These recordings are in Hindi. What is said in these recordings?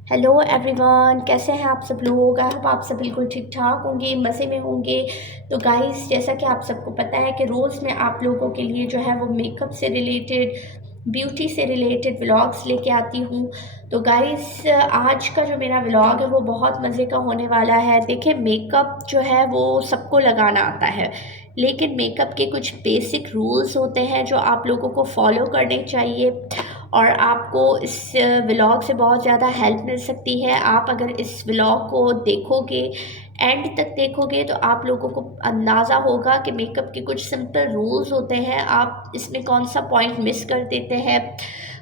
हेलो एवरीवन, कैसे हैं आप सब लोग। आई होप आप सब बिल्कुल ठीक ठाक होंगे, मज़े में होंगे। तो गाइस, जैसा कि आप सबको पता है कि रोज़ मैं आप लोगों के लिए जो है वो मेकअप से रिलेटेड, ब्यूटी से रिलेटेड व्लॉग्स लेके आती हूँ। तो गाइस, आज का जो मेरा व्लॉग है वो बहुत मज़े का होने वाला है। देखिए, मेकअप जो है वो सबको लगाना आता है, लेकिन मेकअप के कुछ बेसिक रूल्स होते हैं जो आप लोगों को फॉलो करने चाहिए और आपको इस व्लॉग से बहुत ज़्यादा हेल्प मिल सकती है। आप अगर इस व्लॉग को देखोगे, एंड तक देखोगे, तो आप लोगों को अंदाज़ा होगा कि मेकअप के कुछ सिंपल रूल्स होते हैं। आप इसमें कौन सा पॉइंट मिस कर देते हैं,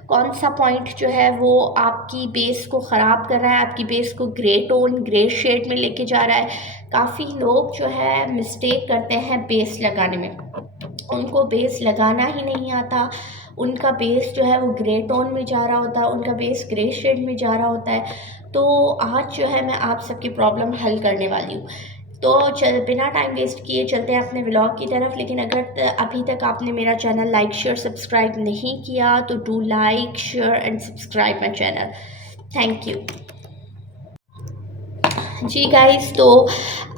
कौन सा पॉइंट जो है वो आपकी बेस को ख़राब कर रहा है, आपकी बेस को ग्रे टोन, ग्रे शेड में लेके जा रहा है। काफ़ी लोग जो है मिस्टेक करते हैं बेस लगाने में, उनको बेस लगाना ही नहीं आता। उनका बेस जो है वो ग्रे टोन में जा रहा होता है, उनका बेस ग्रे शेड में जा रहा होता है। तो आज जो है मैं आप सबकी प्रॉब्लम हल करने वाली हूँ। तो चल, बिना टाइम वेस्ट किए चलते हैं अपने व्लॉग की तरफ। लेकिन अगर अभी तक आपने मेरा चैनल लाइक शेयर सब्सक्राइब नहीं किया तो do like share and subscribe my channel. Thank you जी गाइस। तो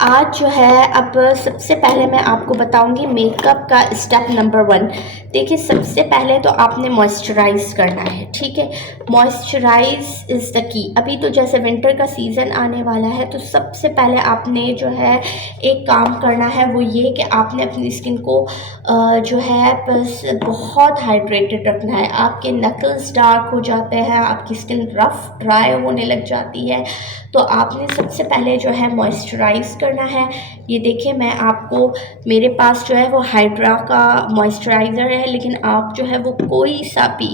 आज जो है, अब सबसे पहले मैं आपको बताऊंगी मेकअप का स्टेप नंबर 1। देखिए, सबसे पहले तो आपने मॉइस्चराइज करना है, ठीक है। Moisturise is the key. अभी तो जैसे विंटर का सीज़न आने वाला है, तो सबसे पहले आपने जो है एक काम करना है, वो ये कि आपने अपनी स्किन को जो है बस बहुत हाइड्रेटेड रखना है। आपके नकल्स डार्क हो जाते हैं, आपकी स्किन रफ ड्राई होने लग जाती है। तो आपने सबसे पहले जो है मॉइस्चराइज़ करना है। ये देखिए, मैं आपको, मेरे पास जो है वो हाइड्रा का मॉइस्चराइज़र है, लेकिन आप जो है वो कोई सा भी,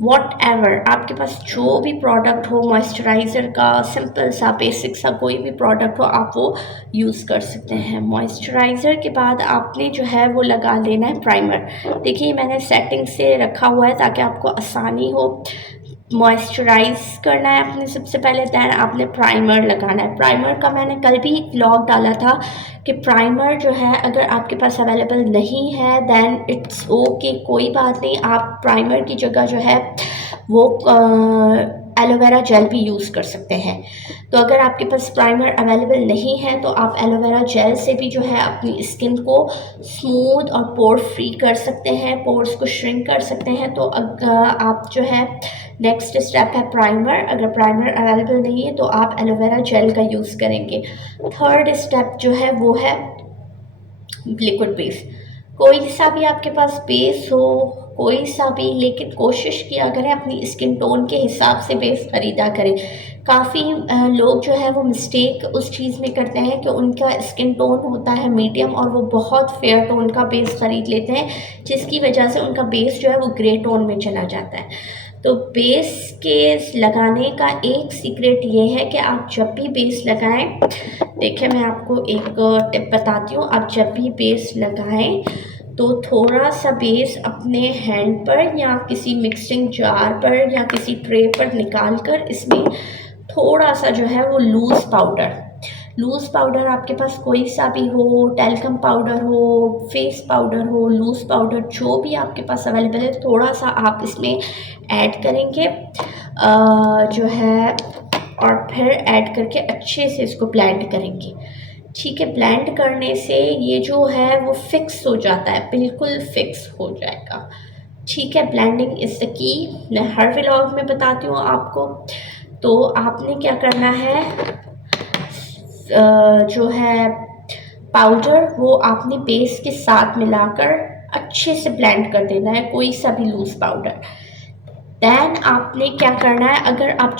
वॉट एवर, आपके पास जो भी प्रोडक्ट हो मॉइस्चराइज़र का, सिंपल सा बेसिक सा कोई भी प्रोडक्ट हो, आप वो यूज़ कर सकते हैं। मॉइस्चराइज़र के बाद आपने जो है वो लगा लेना है प्राइमर। देखिए, मैंने सेटिंग से रखा हुआ है ताकि आपको आसानी हो। मॉइस्चराइज़ करना है आपने सबसे पहले, दैन आपने प्राइमर लगाना है। प्राइमर का मैंने कल भी एक व्लॉग डाला था कि प्राइमर जो है अगर आपके पास अवेलेबल नहीं है दैन इट्स ओके, कोई बात नहीं। आप प्राइमर की जगह जो है वो एलोवेरा जेल भी यूज़ कर सकते हैं। तो अगर आपके पास प्राइमर अवेलेबल नहीं है तो आप एलोवेरा जेल से भी जो है अपनी स्किन को स्मूथ और पोर फ्री कर सकते हैं, पोर्स को श्रिंक कर सकते हैं। तो अगर आप जो है, नेक्स्ट स्टेप है प्राइमर। अगर प्राइमर अवेलेबल नहीं है तो आप एलोवेरा जेल का यूज़ करेंगे। थर्ड स्टेप जो है वो है लिक्विड बेस। कोई सा भी आपके पास बेस हो, कोई सा भी, लेकिन कोशिश किया करें अपनी स्किन टोन के हिसाब से बेस ख़रीदा करें। काफ़ी लोग जो है वो मिस्टेक उस चीज़ में करते हैं कि उनका स्किन टोन होता है मीडियम और वो बहुत फेयर टोन का बेस ख़रीद लेते हैं, जिसकी वजह से उनका बेस जो है वो ग्रे टोन में चला जाता है। तो बेस के लगाने का एक सीक्रेट ये है कि आप जब भी बेस लगाएं, देखिए मैं आपको एक टिप बताती हूँ। आप जब भी बेस लगाएं तो थोड़ा सा बेस अपने हैंड पर या किसी मिक्सिंग जार पर या किसी ट्रे पर निकाल कर इसमें थोड़ा सा जो है वो लूज़ पाउडर आपके पास कोई सा भी हो, टेल्कम पाउडर हो, फेस पाउडर हो, लूज़ पाउडर जो भी आपके पास अवेलेबल है, थोड़ा सा आप इसमें ऐड करेंगे जो है, और फिर ऐड करके अच्छे से इसको ब्लेंड करेंगे। ठीक है, ब्लेंड करने से ये जो है वो फिक्स हो जाता है, बिल्कुल फिक्स हो जाएगा। ठीक है, ब्लेंडिंग इज़ द की। मैं हर व्लॉग में बताती हूँ आपको। तो आपने क्या करना है, जो है पाउडर वो आपने बेस के साथ मिलाकर अच्छे से ब्लेंड कर देना है, कोई सा भी लूज़ पाउडर। दैन आपने क्या करना है, अगर आप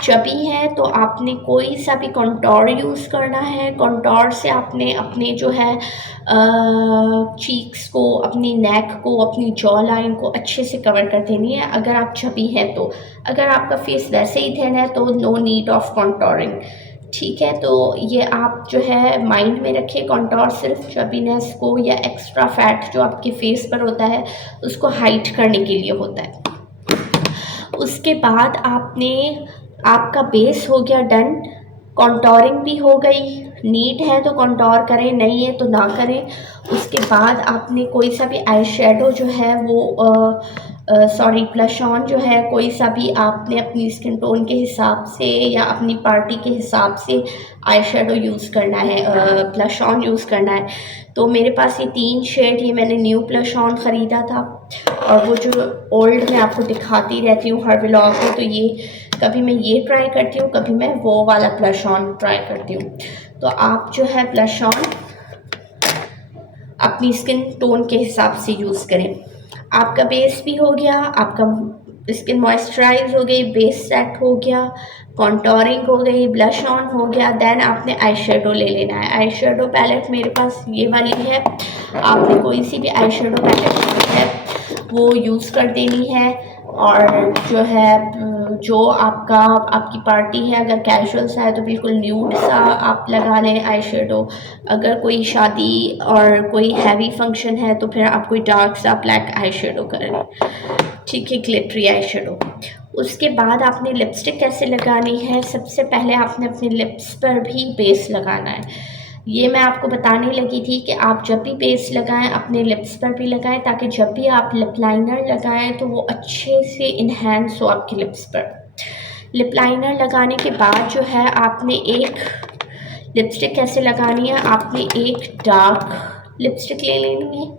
चबी हैं तो आपने कोई सा भी कंटोर यूज़ करना है। कंटोर से आपने अपने जो है चीक्स को, अपनी नेक को, अपनी जॉ लाइन को अच्छे से कवर कर देनी है अगर आप चबी हैं तो। अगर आपका फेस वैसे ही थिन है तो नो नीड ऑफ कंटोरिंग। ठीक है, तो ये आप जो है माइंड में रखिए, कंटोर सिर्फ चबीनेस को या एक्स्ट्रा फैट जो आपके फेस पर होता है उसको हाइड करने के लिए होता है। उसके बाद आपका बेस हो गया डन, कंटोरिंग भी हो गई। नीट है तो कंटोर करें, नहीं है तो ना करें। उसके बाद आपने कोई सा भी आई शेडो जो है वो सॉरी ब्लश ऑन जो है कोई सा भी आपने अपनी स्किन टोन के हिसाब से या अपनी पार्टी के हिसाब से आई शेडो यूज़ करना है, ब्लश ऑन यूज़ करना है। तो मेरे पास ये 3 शेड, ये मैंने न्यू ब्लश ऑन ख़रीदा था और वो जो ओल्ड मैं आपको दिखाती रहती हूँ हर व्लॉग में, तो ये कभी मैं ये ट्राई करती हूँ, कभी मैं वो वाला ब्लश ऑन ट्राई करती हूँ। तो आप जो है ब्लश ऑन अपनी स्किन टोन के हिसाब से यूज़ करें। आपका बेस भी हो गया, आपका स्किन मॉइस्चराइज हो गई, बेस सेट हो गया, कॉन्टोरिंग हो गई, ब्लश ऑन हो गया। देन आपने आई शेडो ले लेना है। आई शेडो पैलेट मेरे पास ये वाली है, आपने कोई सी भी आई शेडो पैलेट है वो यूज़ कर देनी है। और जो है जो आपकी पार्टी है, अगर कैजुअल सा है तो बिल्कुल न्यूड सा आप लगा लें आई शेडो। अगर कोई शादी और कोई हैवी फंक्शन है तो फिर आप कोई डार्क सा ब्लैक आई शेडो करें, ठीक है, ग्लिटरी आई शेडो। उसके बाद आपने लिपस्टिक कैसे लगानी है, सबसे पहले आपने अपने लिप्स पर भी बेस लगाना है। ये मैं आपको बताने लगी थी कि आप जब भी बेस लगाएं अपने लिप्स पर भी लगाएं, ताकि जब भी आप लिप लाइनर लगाएं तो वो अच्छे से इन्हेंस हो आपके लिप्स पर। लिप लाइनर लगाने के बाद जो है आपने एक लिपस्टिक कैसे लगानी है, आपने एक डार्क लिपस्टिक ले लेनी है,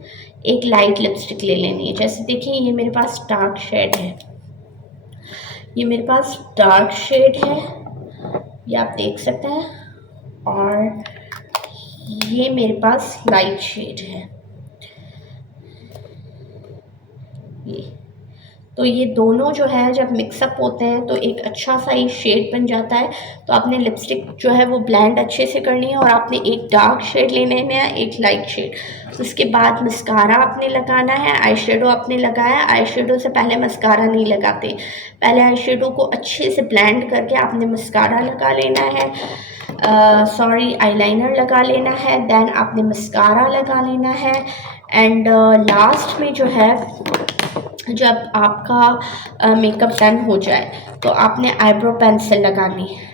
एक लाइट लिपस्टिक ले लेनी है। जैसे देखिए ये मेरे पास डार्क शेड है, ये मेरे पास डार्क शेड है, ये आप देख सकते हैं, और ये मेरे पास लाइट शेड है ये। तो ये दोनों जो है जब मिक्सअप होते हैं तो एक अच्छा सा ही शेड बन जाता है। तो आपने लिपस्टिक जो है वो ब्लेंड अच्छे से करनी है और आपने एक डार्क शेड लेने है, एक लाइट शेड। उसके बाद मस्कारा आपने लगाना है। आई शेडो आपने लगाया, आई शेडो से पहले मस्कारा नहीं लगाते, पहले आई शेडो को अच्छे से ब्लेंड करके आपने मस्कारा लगा लेना है, सॉरी आईलाइनर लगा लेना है। देन आपने मस्कारा लगा लेना है। एंड लास्ट में जो है जब आपका मेकअप डन हो जाए तो आपने आईब्रो पेंसिल लगानी है।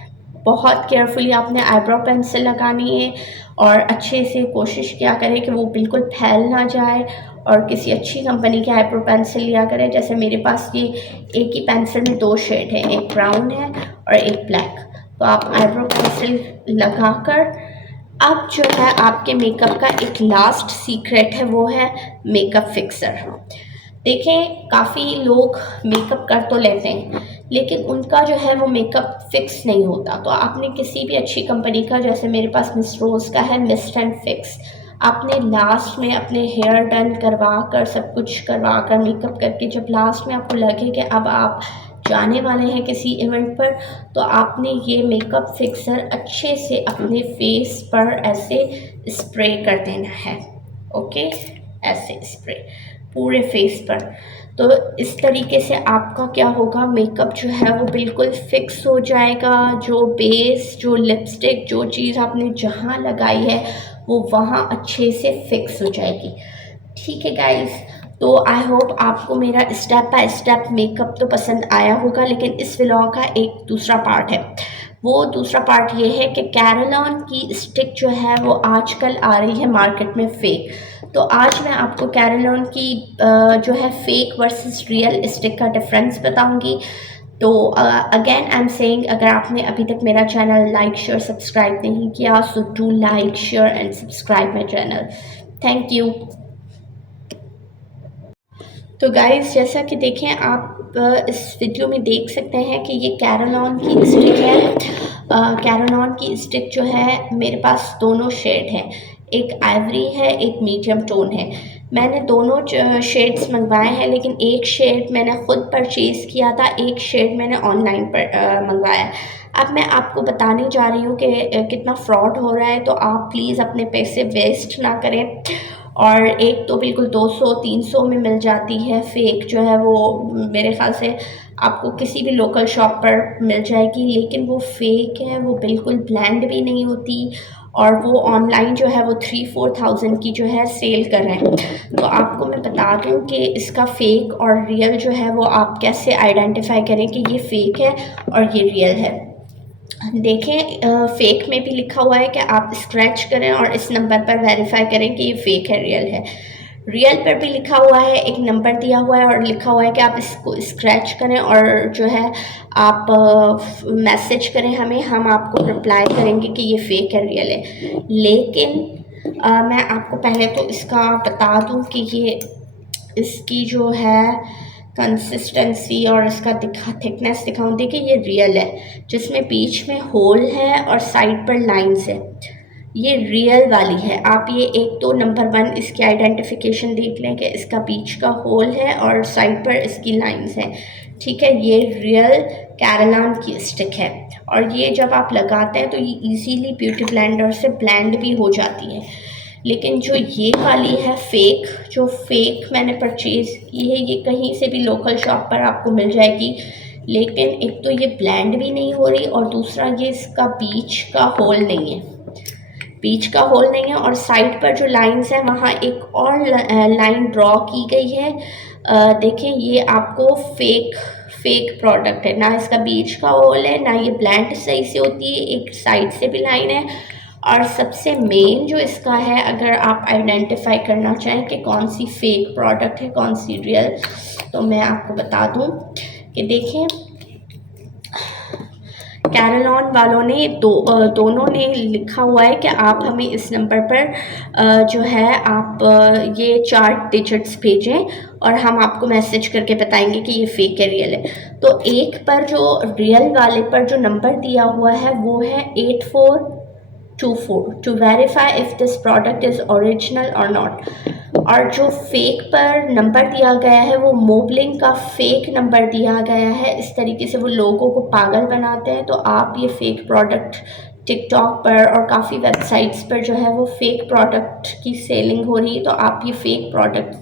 बहुत केयरफुली आपने आईब्रो पेंसिल लगानी है और अच्छे से कोशिश किया करें कि वो बिल्कुल फैल ना जाए, और किसी अच्छी कंपनी की आईब्रो पेंसिल लिया करें। जैसे मेरे पास ये एक ही पेंसिल में 2 शेड है, एक ब्राउन है और एक ब्लैक। तो आप आईब्रो पेंसिल लगाकर अब जो है आपके मेकअप का एक लास्ट सीक्रेट है, वो है मेकअप फिक्सर। देखें काफ़ी लोग मेकअप कर तो लेते हैं लेकिन उनका जो है वो मेकअप फिक्स नहीं होता। तो आपने किसी भी अच्छी कंपनी का, जैसे मेरे पास मिस रोज़ का है मिस्ट एंड फिक्स, आपने लास्ट में अपने हेयर डन करवा कर, सब कुछ करवा कर, मेकअप करके जब लास्ट में आपको लगे कि अब आप जाने वाले हैं किसी इवेंट पर, तो आपने ये मेकअप फिक्सर अच्छे से अपने फेस पर ऐसे स्प्रे कर देना है। ओके, ऐसे स्प्रे पूरे फेस पर। तो इस तरीके से आपका क्या होगा, मेकअप जो है वो बिल्कुल फिक्स हो जाएगा। जो बेस, जो लिपस्टिक, जो चीज़ आपने जहाँ लगाई है वो वहाँ अच्छे से फिक्स हो जाएगी। ठीक है गाइस, तो आई होप आपको मेरा स्टेप बाय स्टेप मेकअप तो पसंद आया होगा। लेकिन इस व्लॉग का एक दूसरा पार्ट है, वो दूसरा पार्ट ये है कि कैरलॉन की स्टिक जो है वो आजकल आ रही है मार्केट में फेक। तो आज मैं आपको कैरलॉन की जो है फेक वर्सेस रियल स्टिक का डिफरेंस बताऊंगी। तो अगेन आई एम सेइंग, अगर आपने अभी तक मेरा चैनल लाइक शेयर सब्सक्राइब नहीं किया, so do like share and subscribe my channel. Thank you. तो गाइस जैसा कि देखें आप इस वीडियो में देख सकते हैं कि ये कैरलॉन की स्टिक है। कैरलॉन की स्टिक जो है मेरे पास दोनों शेड हैं, एक आइवरी है, एक मीडियम टोन है। मैंने दोनों शेड्स मंगवाए हैं, लेकिन एक शेड मैंने ख़ुद परचेज़ किया था, एक शेड मैंने ऑनलाइन पर मंगवाया। अब मैं आपको बताने जा रही हूँ कि कितना फ्रॉड हो रहा है। तो आप प्लीज़ अपने पैसे वेस्ट ना करें। और एक तो बिल्कुल 200-300 में मिल जाती है फेक जो है, वो मेरे ख़्याल से आपको किसी भी लोकल शॉप पर मिल जाएगी, लेकिन वो फेक है, वो बिल्कुल ब्लेंड भी नहीं होती। और वो ऑनलाइन जो है वो 3-4 थाउजेंड की जो है सेल कर रहे हैं। तो आपको मैं बता दूं कि इसका फ़ेक और रियल जो है वो आप कैसे आइडेंटिफाई करें कि ये फ़ेक है और ये रियल है। देखें फ़ेक में भी लिखा हुआ है कि आप स्क्रैच करें और इस नंबर पर वेरीफाई करें कि ये फ़ेक है रियल है। रियल पर भी लिखा हुआ है, एक नंबर दिया हुआ है और लिखा हुआ है कि आप इसको स्क्रैच करें और जो है आप मैसेज करें हमें, हम आपको रिप्लाई करेंगे कि ये फेक है रियल है। लेकिन मैं आपको पहले तो इसका बता दूं कि ये इसकी जो है कंसिस्टेंसी और इसका थिकनेस दिखाऊं। देखिए ये रियल है, जिसमें बीच में होल है और साइड पर लाइंस है, ये रियल वाली है। आप ये एक तो नंबर 1 इसकी आइडेंटिफिकेशन देख लें कि इसका बीच का होल है और साइड पर इसकी लाइंस हैं, ठीक है। ये रियल कैरलान की स्टिक है और ये जब आप लगाते हैं तो ये इजीली ब्यूटी ब्लेंडर से ब्लेंड भी हो जाती है। लेकिन जो ये वाली है फेक, जो फेक मैंने परचेज़ की है, ये कहीं से भी लोकल शॉप पर आपको मिल जाएगी। लेकिन एक तो ये ब्लेंड भी नहीं हो रही और दूसरा ये इसका बीच का होल नहीं है, बीच का होल नहीं है और साइड पर जो लाइंस है वहाँ एक और लाइन ड्रॉ की गई है। देखें ये आपको फेक प्रोडक्ट है, ना इसका बीच का होल है, ना ये ब्लेंड सही से होती है, एक साइड से भी लाइन है। और सबसे मेन जो इसका है, अगर आप आइडेंटिफाई करना चाहें कि कौन सी फेक प्रोडक्ट है कौन सी रियल, तो मैं आपको बता दूं कि देखें कैरलॉन वालों ने दोनों ने लिखा हुआ है कि आप हमें इस नंबर पर जो है आप ये 4 डिजिट्स भेजें और हम आपको मैसेज करके बताएंगे कि ये फेक है रियल है। तो एक पर जो रियल वाले पर जो नंबर दिया हुआ है वो है 8424 to verify if this product is original और नॉट। और जो फेक पर नंबर दिया गया है वो मोबलिंग का फेक नंबर दिया गया है। इस तरीके से वो लोगों को पागल बनाते हैं। तो आप ये फेक प्रोडक्ट टिकटॉक पर और काफ़ी वेबसाइट्स पर जो है वो फेक प्रोडक्ट की सेलिंग हो रही है, तो आप ये फेक प्रोडक्ट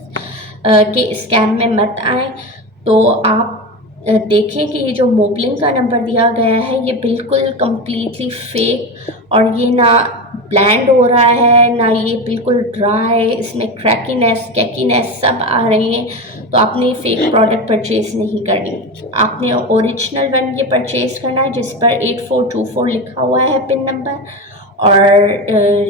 के स्कैम में मत आएँ। तो आप देखें कि ये जो मोबलिंग का नंबर दिया गया है ये बिल्कुल कम्प्लीटली फेक, और ये ना ब्लेंड हो रहा है ना ये बिल्कुल ड्राई, इसमें क्रैकीनेस कैकीनेस सब आ रही हैं। तो आपने ये फेक प्रोडक्ट परचेज़ नहीं करनी, आपने ओरिजिनल वन ये परचेज़ करना है जिस पर 8424 लिखा हुआ है पिन नंबर। और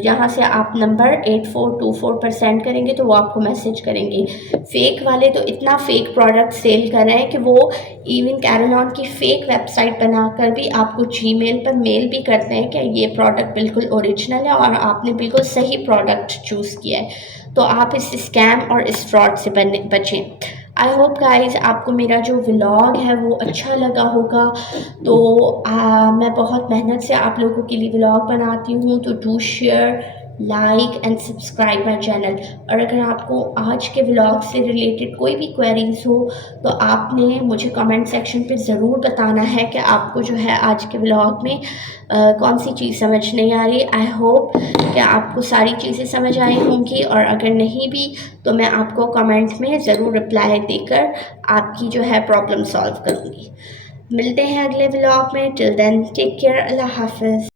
यहाँ से आप नंबर 8424 पर सेंड करेंगे तो वो आपको मैसेज करेंगे। फ़ेक वाले तो इतना फ़ेक प्रोडक्ट सेल कर रहे हैं कि वो इवन कैरलॉन की फ़ेक वेबसाइट बनाकर भी आपको जीमेल पर मेल भी करते हैं कि ये प्रोडक्ट बिल्कुल ओरिजिनल है और आपने बिल्कुल सही प्रोडक्ट चूज़ किया है। तो आप इस स्कैम और इस फ्रॉड से बचें। आई होप गाइज़ आपको मेरा जो व्लॉग है वो अच्छा लगा होगा। तो मैं बहुत मेहनत से आप लोगों के लिए व्लॉग बनाती हूँ, तो do share like and subscribe my channel. और अगर आपको आज के व्लॉग से रिलेटेड कोई भी क्वेरीज़ हो तो आपने मुझे कमेंट सेक्शन पे ज़रूर बताना है कि आपको जो है आज के व्लॉग में कौन सी चीज़ समझ नहीं आ रही। आई होप कि आपको सारी चीज़ें समझ आई होंगी, और अगर नहीं भी तो मैं आपको कमेंट में ज़रूर रिप्लाई देकर आपकी जो है प्रॉब्लम सॉल्व करूँगी। मिलते हैं अगले व्लॉग में। टिल देन टेक केयर, अल्लाह हाफ़िज़।